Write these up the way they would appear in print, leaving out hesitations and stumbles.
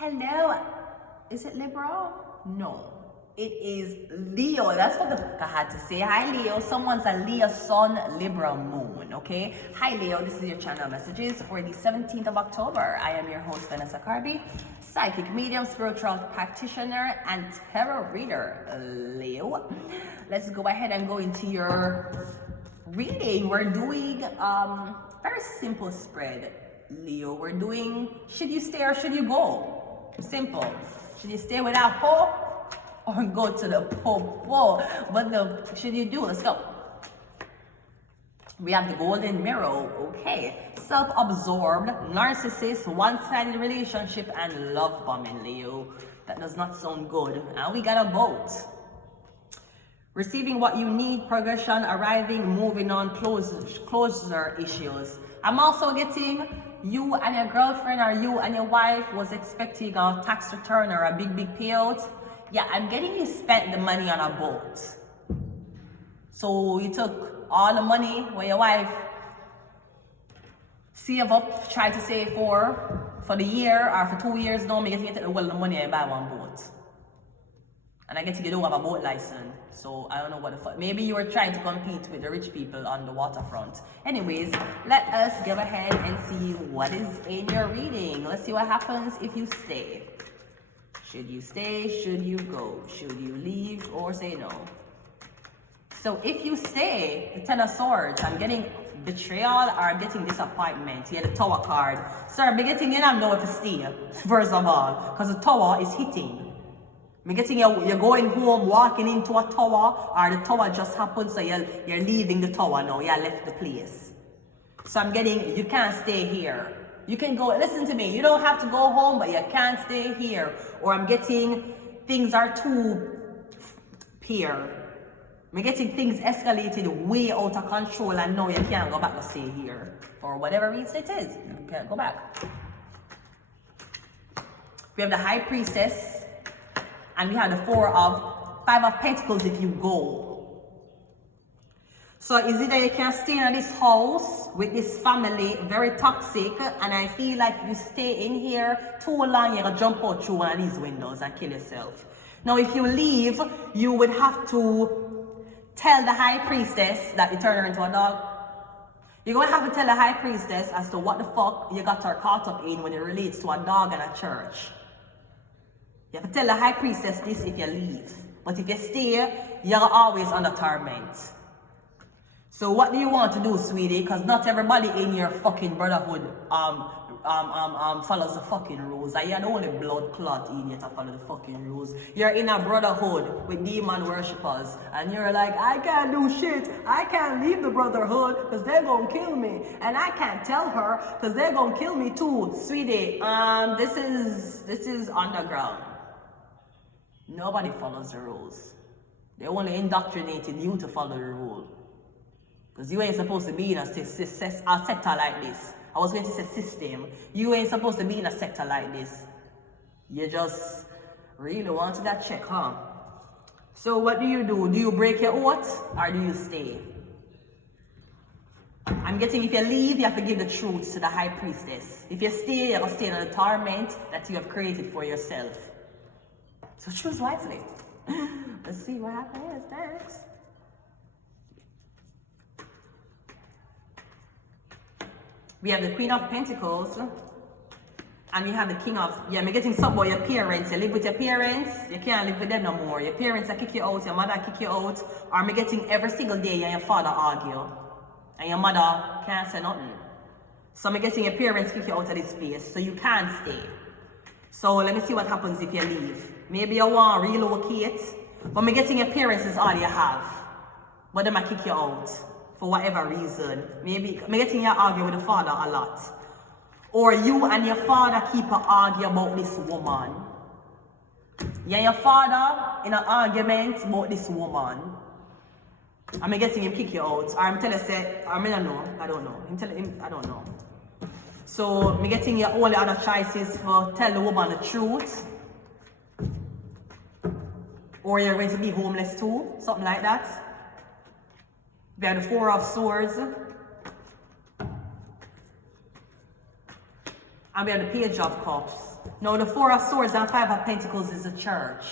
Hello, is it Libra? No, it is Leo. That's what the book I had to say. Hi Leo, someone's a Leo Sun, Libra Moon, okay? Hi Leo, this is your channel messages for the 17th of October. I am your host, Vanessa Carby, psychic medium, spiritual practitioner, and tarot reader, Leo. Let's go ahead and go into your reading. We're doing very simple spread, Leo. We're doing, should you stay or should you go? Simple. Should you stay without Pope or go to the Pope? Whoa. What should you do? Let's go. We have the golden mirror. Okay. Self-absorbed, narcissist, one-sided relationship, and love bombing, Leo. That does not sound good. And we got a boat. Receiving what you need, progression, arriving, moving on, closure issues. I'm also getting you and your girlfriend or you and your wife was expecting a tax return or a big payout. Yeah, I'm getting you spent the money on a boat. So you took all the money where your wife save up, try to save for the year or for 2 years now, me getting you take the money and buy one boat. And I get to get over a boat license. So I don't know what the fuck. Maybe you were trying to compete with the rich people on the waterfront. Anyways, let us go ahead and see what is in your reading. Let's see what happens if you stay. Should you stay? Should you go? Should you leave or say no? So if you stay, the Ten of Swords, I'm getting betrayal or I'm getting disappointment. You have the Tower card. Sir, I'm getting in and know if you stay, first of all, because the Tower is hitting. I'm getting you're going home, walking into a tower, or the tower just happened, so you're leaving the tower now. You left the place. So I'm getting, you can't stay here. You can go, listen to me, you don't have to go home, but you can't stay here. Or I'm getting things are too here. I'm getting things escalated way out of control, and now you can't go back to stay here. For whatever reason it is, you can't go back. We have the High Priestess. And we have the Five of Pentacles if you go. So is it that you can stay in this house with this family, very toxic, and I feel like if you stay in here too long, you're gonna jump out through one of these windows and kill yourself. Now if you leave, you would have to tell the High Priestess that you turn her into a dog. You're gonna have to tell the High Priestess as to what the fuck you got her caught up in when it relates to a dog and a church. You have to tell the High Priestess this if you leave. But if you stay, you're always under torment. So what do you want to do, sweetie? Because not everybody in your fucking brotherhood follows the fucking rules. And you're the only blood clot idiot to follow the fucking rules. You're in a brotherhood with demon worshippers. And you're like, I can't do shit. I can't leave the brotherhood because they're going to kill me. And I can't tell her because they're going to kill me too. Sweetie, this is underground. Nobody follows the rules. They only indoctrinated you to follow the rule. Because you ain't supposed to be in a sector like this. I was going to say system. You ain't supposed to be in a sector like this. You just really wanted that check, huh? So what do? Do you break your oath or do you stay? I'm getting if you leave, you have to give the truth to the High Priestess. If you stay, you're going to stay in the torment that you have created for yourself. So choose wisely. Let's see what happens next. We have the Queen of Pentacles. And we have the King of... Yeah, I'm getting something about your parents. You live with your parents, you can't live with them no more. Your parents will kick you out, your mother kick you out. Or I'm getting every single day you and your father argue. And your mother can't say nothing. So I'm getting your parents kick you out of this place. So you can't stay. So let me see what happens if you leave. Maybe you want to relocate, but me getting your parents is all you have. But they might kick you out for whatever reason. Maybe me getting you argue with the father a lot. Or you and your father keep an argue about this woman. You and your father in an argument about this woman. And me getting him kick you out. Or I'm telling you, say, I don't know. I don't know. I'm telling him, I don't know. So, me getting your only other choices for tell the woman the truth. Or you're going to be homeless too. Something like that. We have the Four of Swords. And we have the Page of Cups. Now the Four of Swords and Five of Pentacles is a church.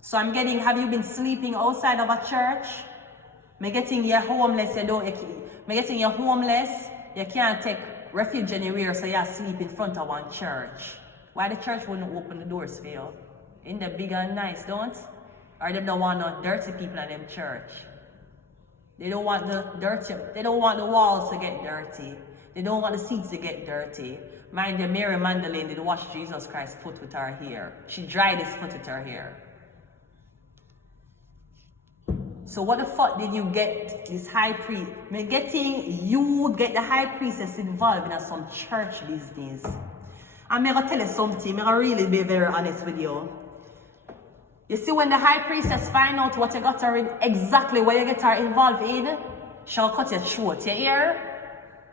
So I'm getting, have you been sleeping outside of a church? I'm getting you're homeless, you can't take refuge anywhere, so you sleep in front of one church. Why the church wouldn't open the doors for you? Isn't that big and nice, don't? Or they don't want no dirty people in them church. They don't want they don't want the walls to get dirty. They don't want the seats to get dirty. Mind you, Mary Magdalene did wash Jesus Christ's foot with her hair. She dried his foot with her hair. So what the fuck did you get this high priest? You get the high priestess involved in some church business. I'm gonna tell you something, I'm gonna really be very honest with you. You see, when the high priestess find out what you got her in, exactly what you get her involved in, she'll cut your throat, you hear?